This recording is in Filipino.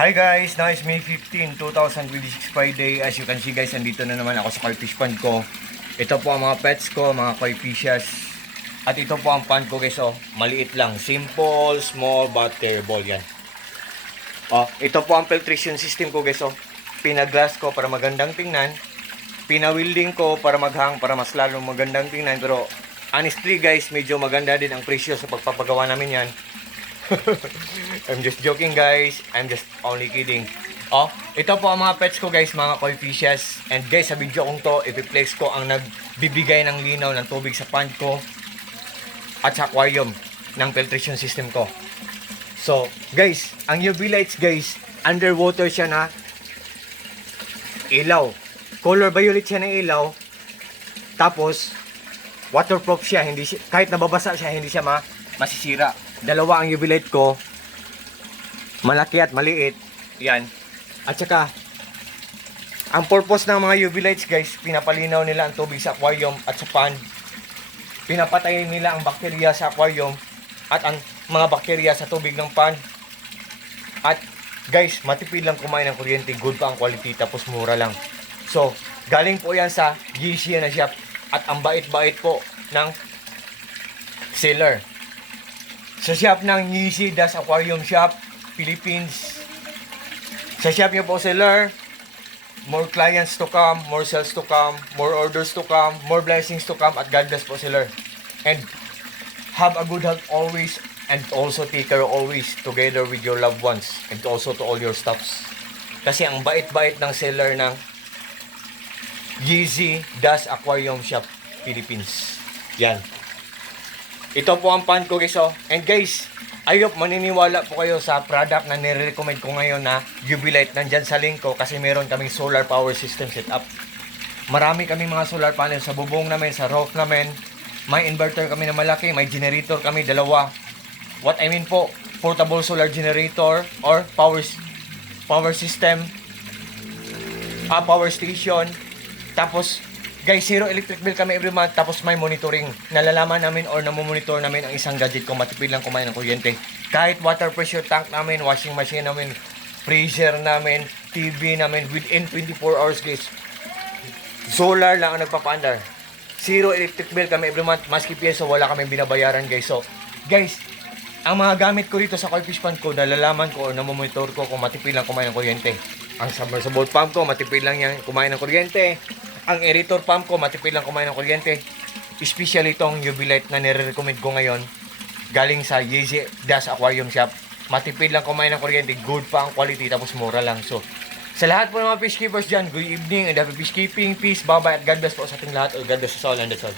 Hi guys, now is May 15, 2026 Friday. As you can see guys, andito na naman ako sa koi fish pond ko. Ito po ang mga pets ko, mga koi fishes. At ito po ang pond ko guys, oh. Maliit lang. Simple, small, but terrible yan. Oh, ito po ang filtration system ko guys, oh. Pinaglass ko para magandang tingnan. Pinawilding ko para maghang, para mas lalong magandang tingnan. Pero honestly guys, medyo maganda din ang presyo sa pagpapagawa namin yan. I'm just joking guys. I'm just only kidding. Oh, ito po ang mga pets ko guys, mga koi fishes. And guys, sa video kong to, ipiplex ko ang nagbibigay ng linaw ng tubig sa pond ko at sa aquarium ng filtration system ko. So, guys, ang UV lights guys, underwater siya na ilaw. Color violet siya ng ilaw. Tapos, waterproof siya, hindi siya, kahit nababasa siya, hindi siya masisira. Dalawa ang UV light ko, malaki at maliit. Yan. At saka, ang purpose ng mga UV lights guys, pinapalinaw nila ang tubig sa aquarium at sa pond. Pinapatay nila ang bakterya sa aquarium at ang mga bakterya sa tubig ng pond. At guys, matipid lang kumain ng kuryente, good pa ang quality, tapos mura lang. So, galing po yan sa GC na shop at ang bait-bait po ng seller. Sa shop ng Yeezy Das Aquarium Shop, Philippines. Sa shop niyo po seller, more clients to come, more sales to come, more orders to come, more blessings to come, at God bless po seller. And have a good health always, and also take care always together with your loved ones, and also to all your staffs. Kasi ang bait-bait ng seller ng Yeezy Das Aquarium Shop, Philippines. Yan. Ito po ang pond ko guys, oh. And guys, I hope maniniwala po kayo sa product na nire-recommend ko ngayon na UV light. Nandyan sa link ko kasi meron kaming solar power system setup. Marami kaming mga solar panel sa bubong namin, sa roof namin. May inverter kami na malaki, may generator kami dalawa. What I mean po, portable solar generator or power system, power station. Tapos guys, zero electric bill kami every month, tapos may monitoring. Nalalaman namin or namomonitor namin ang isang gadget kung matipid lang kumain ng kuryente. Kahit water pressure tank namin, washing machine namin, freezer namin, TV namin, within 24 hours guys. Solar lang ang nagpapaandar. Zero electric bill kami every month, maski piyeso wala kaming binabayaran guys. So, guys, ang mga gamit ko dito sa koi fish pond ko, nalalaman ko or namomonitor ko kung matipid lang kumain ng kuryente. Ang submersible pump ko, matipid lang yan kumain ng kuryente. Ang aerator pump ko, matipid lang kumain ng kuryente. Especially itong UV light na nire-recommend ko ngayon, galing sa Yeezy Das Aquarium Shop. Matipid lang kumain ng kuryente, good pa ang quality, tapos mura lang. So, sa lahat po ng mga fish keepers dyan, good evening and happy fish keeping. Peace, bye-bye, at God bless po sa ating lahat. Or God bless us all and that's all.